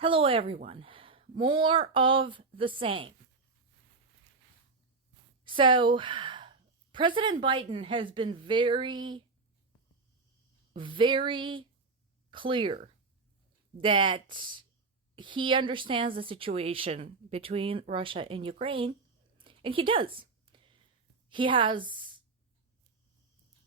Hello, everyone. More of the same. So, President Biden has been very, very clear that he understands the situation between Russia and Ukraine, and he does. He has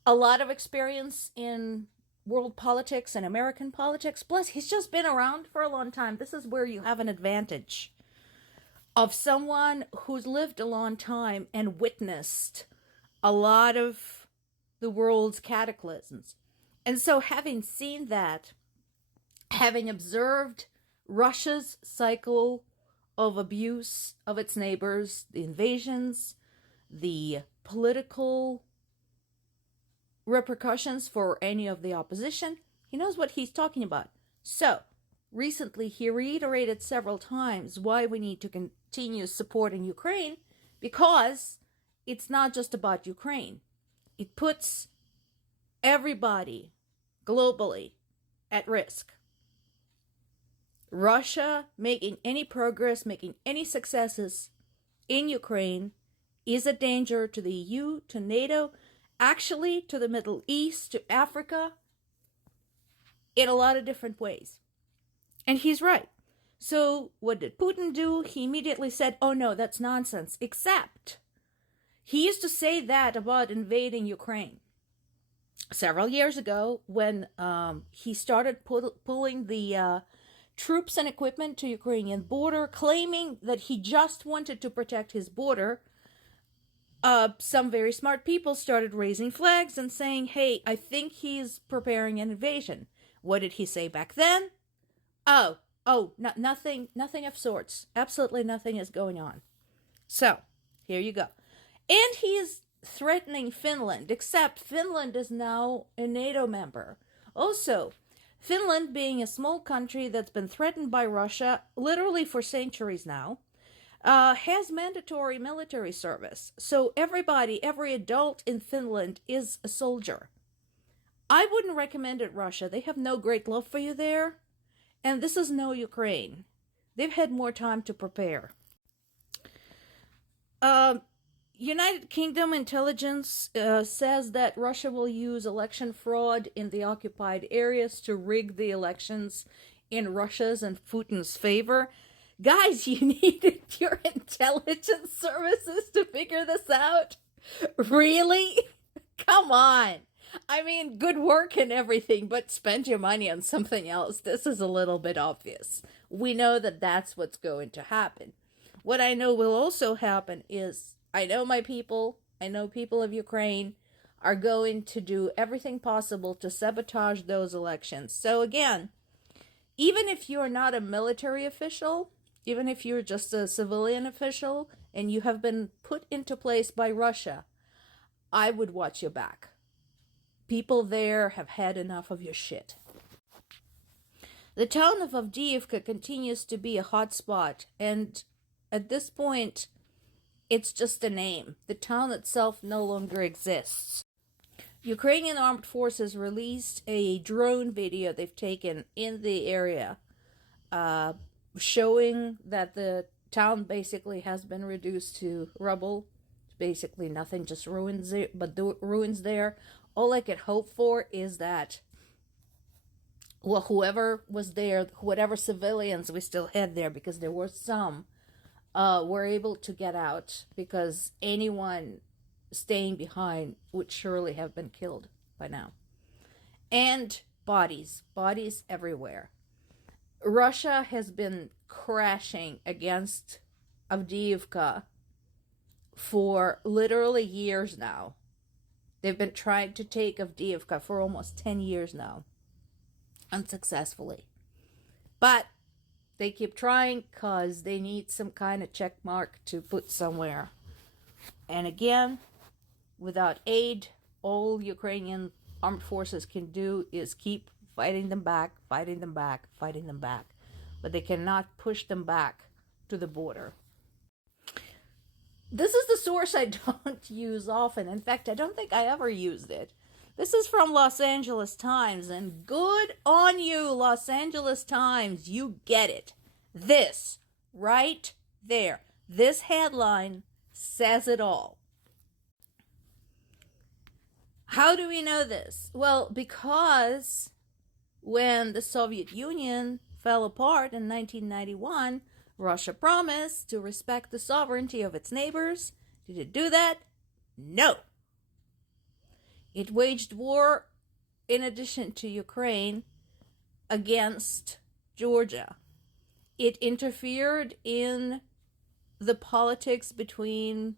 a lot of experience in world politics and American politics. Plus, he's just been around for a long time. This is where you have an advantage of someone who's lived a long time and witnessed a lot of the world's cataclysms. And so, having seen that, having observed Russia's cycle of abuse of its neighbors, the invasions, the political repercussions for any of the opposition, he knows what he's talking about. So, recently he reiterated several times why we need to continue supporting Ukraine, because it's not just about Ukraine. It puts everybody globally at risk. Russia making any progress, making any successes in Ukraine is a danger to the EU, to NATO, actually to the Middle East, to Africa, in a lot of different ways. And he's right. So what did Putin do? He immediately said, oh no, that's nonsense. Except he used to say that about invading Ukraine several years ago when he started pulling the troops and equipment to Ukrainian border, claiming that he just wanted to protect his border. Some very smart people started raising flags and saying, hey, I think he's preparing an invasion. What did he say back then? Nothing of sorts. Absolutely nothing is going on. So, here you go. And he is threatening Finland, except Finland is now a NATO member. Also, Finland, being a small country that's been threatened by Russia literally for centuries now, has mandatory military service. So everybody, every adult in Finland is a soldier. I wouldn't recommend it, Russia. They have no great love for you there. And this is no Ukraine. They've had more time to prepare. United Kingdom intelligence says that Russia will use election fraud in the occupied areas to rig the elections in Russia's and Putin's favor. Guys, you needed your intelligence services to figure this out? Really? Come on. I mean, good work and everything, but spend your money on something else. This is a little bit obvious. We know that that's what's going to happen. What I know will also happen is, I know people of Ukraine are going to do everything possible to sabotage those elections. So again, even if you're not a military official, even if you're just a civilian official and you have been put into place by Russia, I would watch your back. People there have had enough of your shit. The town of Avdiivka continues to be a hot spot, and at this point, it's just a name. The town itself no longer exists. Ukrainian armed forces released a drone video they've taken in the area, showing that the town basically has been reduced to rubble. Basically nothing, just ruins, but the ruins there. All I could hope for is that, well, whoever was there, whatever civilians we still had there, because there were some, were able to get out, because anyone staying behind would surely have been killed by now. And bodies everywhere. Russia has been crashing against Avdiivka for literally years now. They've been trying to take Avdiivka for almost 10 years now, unsuccessfully. But they keep trying because they need some kind of check mark to put somewhere. And again, without aid, all Ukrainian armed forces can do is keep fighting them back. But they cannot push them back to the border. This is the source I don't use often. In fact, I don't think I ever used it. This is from Los Angeles Times, and good on you, Los Angeles Times. You get it. This, right there, this headline says it all. How do we know this? Well, because when the Soviet Union fell apart in 1991, Russia promised to respect the sovereignty of its neighbors. Did it do that? No. It waged war, in addition to Ukraine, against Georgia. It interfered in the politics between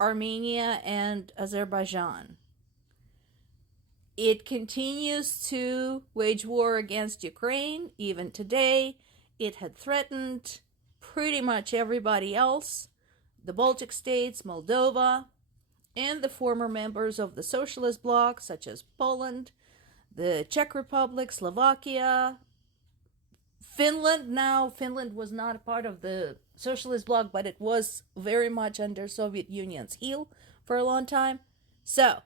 Armenia and Azerbaijan. It continues to wage war against Ukraine even today. It had threatened pretty much everybody else, the Baltic states, Moldova, and the former members of the socialist bloc, such as Poland, the Czech Republic, Slovakia, Finland. Now, Finland was not a part of the socialist bloc, but it was very much under Soviet Union's heel for a long time. So,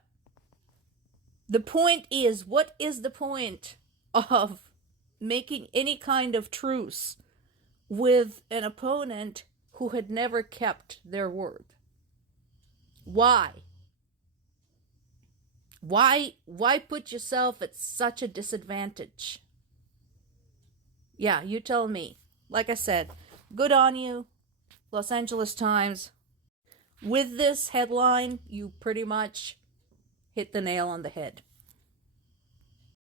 the point is, what is the point of making any kind of truce with an opponent who had never kept their word? Why? Why put yourself at such a disadvantage? Yeah, you tell me. Like I said, good on you, Los Angeles Times. With this headline, you pretty much hit the nail on the head.